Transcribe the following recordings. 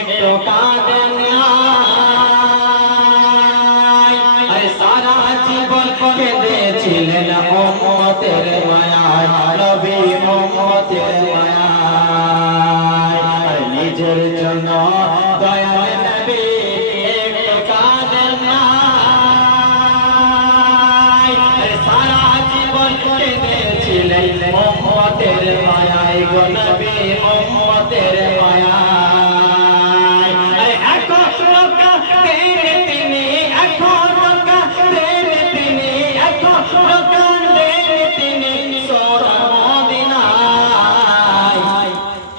একটু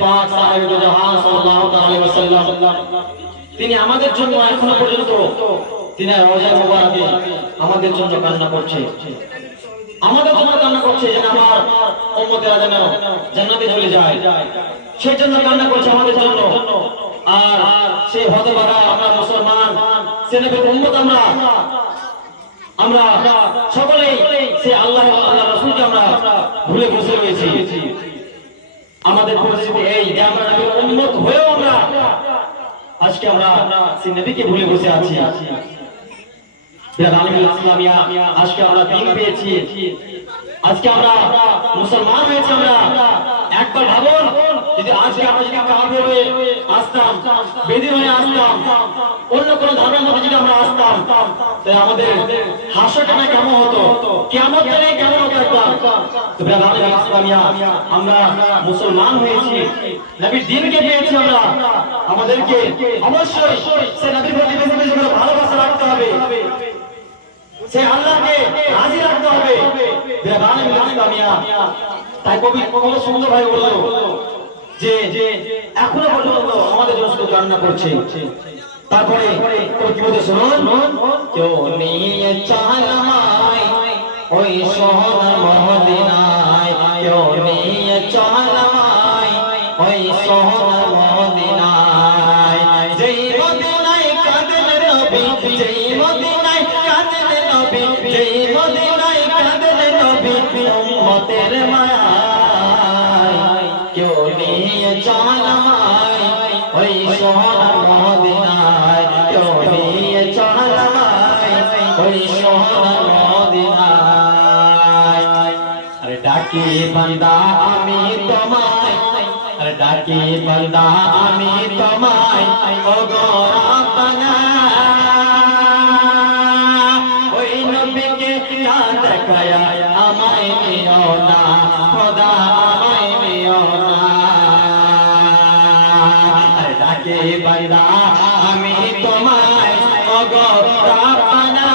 পাক তিনি আমাদের জন্য এখনও পর্যন্ত তিনি রোজা মোবারকে আমাদের জন্য কান্না করছে। আমাদের জন্য কান্না করছে যেন আমার উম্মতেরা যেন জান্নাতে চলে যায়। সেই জন্য কান্না করছে আমাদের জন্য। আর সেই হতভাগা আমরা মুসলমান সে উম্মত আমরা আমরা সকলেই সে আল্লাহ আল্লাহ রাসূলকে আমরা ভুলে বসে রয়েছি। আমাদের পরিস্থিতি এই যে আমরা নবীর উম্মত হয়েও আমরা আজকে আমরা সেই নবীকে ভুলে বসে আছি। ইসলামিয়া আজকে আমরা দিন পেয়েছি। আজকে আমরা মুসলমান হয়েছি আমরা। একবার ভাবুন, যদি আজকে আমরা যদি কাফের হয়ে আসতাম বেদিন হয়ে আসতাম, অন্য কোন ধর্মের মধ্যে যদি আমরা আসতাম, তাহলে আমাদের হাসরটা না কেমন হতো? কেমন কেমন হতো একবার? আমরা মুসলমান হয়েছি, নবীর দিনকে পেয়েছি আমরা। আমাদেরকে অবশ্যই সে নবীর প্রতি বেশি বেশি করে ভালোবাসা রাখতে হবে। সে আল্লাহকে রাজি রাখতে হবে। তাই কবি কবি সুন্দর ভাই বলল যে এখনও পর্যন্ত আমাদের তারপরে কি উম্মতের মায়ায় কেউ নিয়ে চালামাই ওই সোনার মদিনায় কেউ নিয়ে চালামাই ওই সোনার মদিনায় আরে ডাকি বান্দা আমি তোমায় আরে ডাকি বান্দা আমি তোমায় ও গো রাব্বানা ওই নবীকে না দেখায়া আমায় নিও না খোদা আমায় আমি তোমায় ও গো রাব্বানা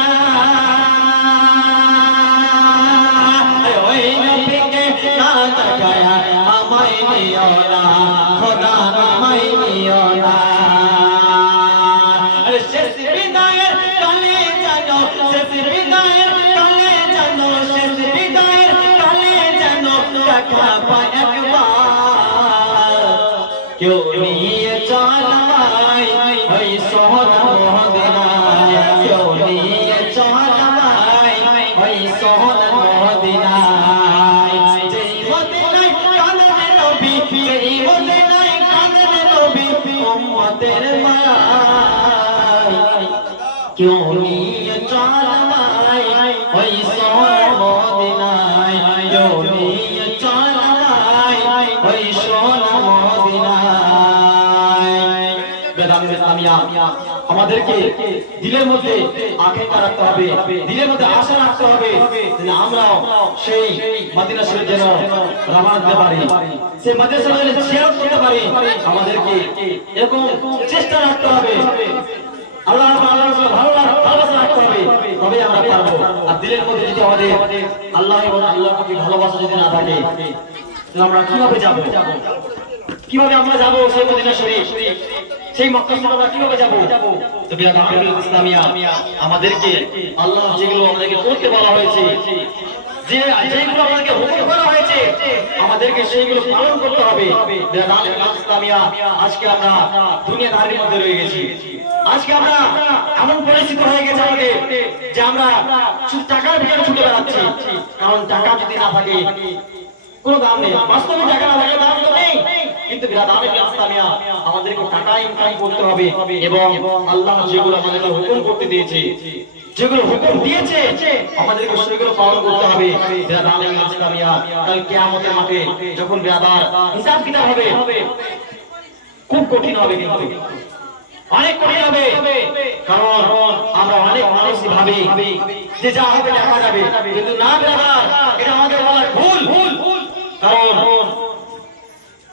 ওই নবীকে খোদা কেউ নিয়ে চালায়, ওই সোহরা মদিনায় কেউ নিয়ে চালায়, ওই সোহরা মদিনায় যেই মদিনায় কাঁদে নবী যেই মদিনায় কাঁদে নবী উম্মতের মায়ায়। কেউ নিয়ে চালায়, ওই সোহরা মদিনায় কেউ নিয়ে আমাদেরকে দিলের মধ্যে আকাঙ্ক্ষা রাখতে হবে, দিলের মধ্যে আশা রাখতে হবে আমরাও সেই মাদিনা শরীফ যেন রওনা দিতে পারি। সেই যেন জিয়ারত করতে পারি, আমাদেরকে এরকম চেষ্টা রাখতে হবে। আল্লাহ কীভাবে আমরা যাব সেই মদিনা শরীফ? সেই মক্কা কীভাবে যাব? ইসলামিয়া, আমাদেরকে আল্লাহ যেগুলো আমাদেরকে করতে বলা হয়েছে ইসলামিয়া, আজকে আমরা এমন হয়ে গেছে টাকা কোনো দাম নেই। বাস্তবে টাকা না থাকে দাম তো নেই। কিন্তু আমাদেরকে টাকা ইনকাম করতে হবে এবং আল্লাহ যেগুলো আমাদেরকে হুকুম করতে দিয়েছে, যেগুলো হুকুম দিয়েছে, আমাদেরকে সেগুলো পালন করতে হবে। কাল কিয়ামতের মাঠে যখন বিরাদার হিসাব কিতাব হবে, খুব কঠিন হবে কিন্তু। অনেক কঠিন হবে। কারণ আমরা অনেক মানুষ ভাবি যে যা হবে দেখা যাবে। কিন্তু না ব্রাদার এটা আমাদের বলার ভুল কারণ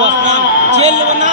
বাস নাম নাম কেউ নেই